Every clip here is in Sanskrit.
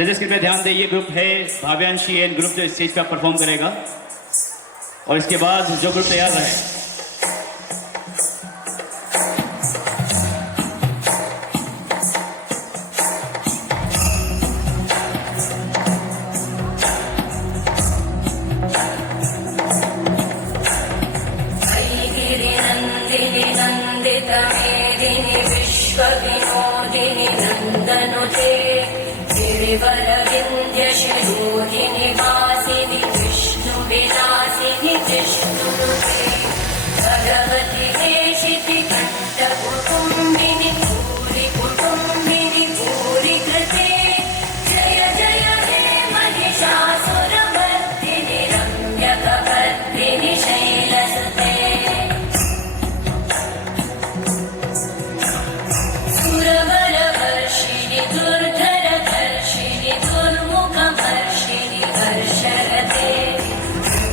जजेस कृपया ध्यान दें, ये ग्रुप है भाव्यांशी एंड ग्रुप जो स्टेज पर परफॉर्म करेगा, और इसके बाद जो ग्रुप तैयार रहे। विश्वविनोदिनि नन्दनुते गिरिवरविन्ध्यशिरोधिनि वासिनि विष्णुविलासिनि जिष्णुनुते भगवति हेशिति कण्ठकुटुम्बिनि भूरि कुटुम्बिनि भूरि कृते जय जय हे महिषासुरमर्दिनि रम्यकपर्दिनि शैलसुते सुरवरवर्षिणि दुर्धरधर्षिणि दुर्मुखमर्षिणि हर्षरते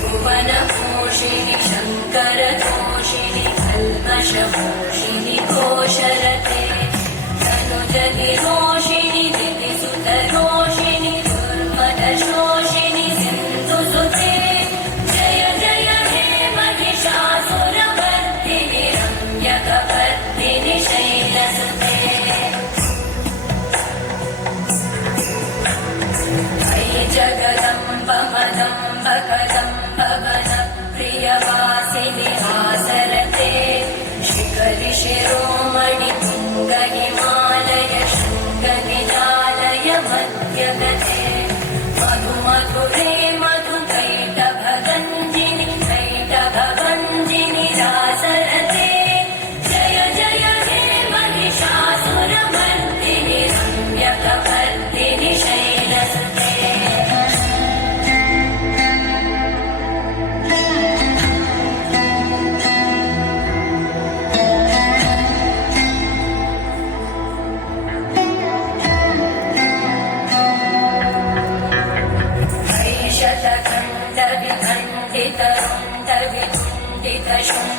भुवनपोषिणि शङ्करतोषिणि कल्मषमोषिणि घोषरते तनुजनिरोषिणि दितिसुतरोषिणि दुर्मदशोषिणि सिन्धुसुते जय जय हे महिषासुरमर्दिनि रम्यकपर्दिनि शैलसुते जगदम्ब मदम्ब कदम्ब वन प्रियवासिनि आसरते शिखरि शिरोमणि तुङ्ग हिमालय शृङ्ग निजालय मध्यगते मधु मधुरे मधु कैटभगञ्जिनि कैटभभञ्जिनि रासरते जय जय हे महिषासुरमर्दिनि रम्यकपर्दिनि शैलसुते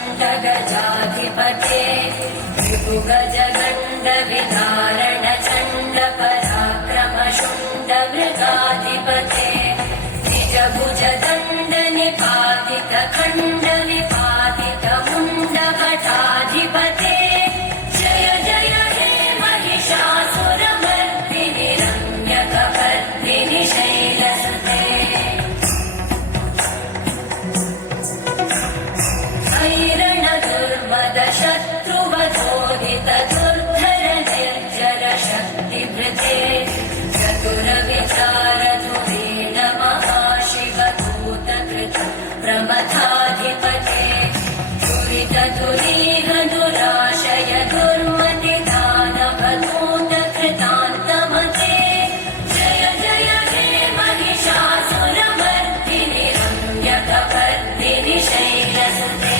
शुण्डगजाधिपते विभुगजगण्डविधारण चण्ड पराक्रम शुण्ड मृगाधिपते निजभुज दण्ड निपातित खण्ड विपातित मुण्ड भटाधिपते जय जय हे महिषासुरमर्दिनि रम्यकपर्दिनि शैलसुते शत्रुवधोदित दुर्धर निर्जर शक्तिभृते चतुरविचार धुरेण महाशिवभूतकृत प्रमथाधिपते दुरित दुरीह दुराशय दुर्मति दानव दूत कृतान्तमते जय जय हे महिषासुरमर्दिनि रम्यकपर्दिनि शैलसुते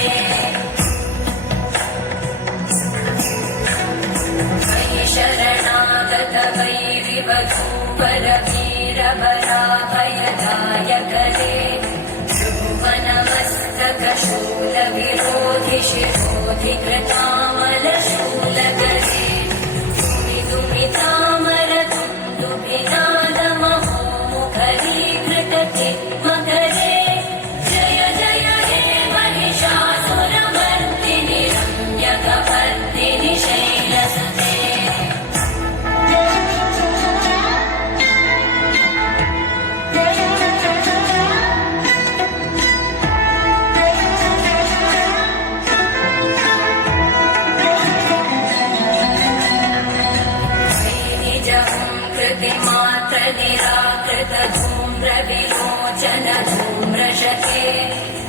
शरणागत वैरिवधूवर वीरभराभयदायकरे भुवनमस्तक शूलविरोधि शिरोधि कृतामलशूलकरे दुमिदुमितामर दुन्दुभिनाद महोमुखरीकृत चिन्मकरे जय जय हे महिषासुरमर्दिनि रम्यकपर्दिनि शैलसुते मात्र निराकृत धूम्र विलोचन धूम्रशते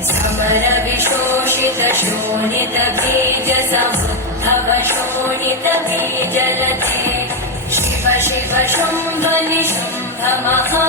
समर विशोषित शोणित बीज समुद्भव शोणित बीजलते शिव शिव शुम्भ निशुम्भ महा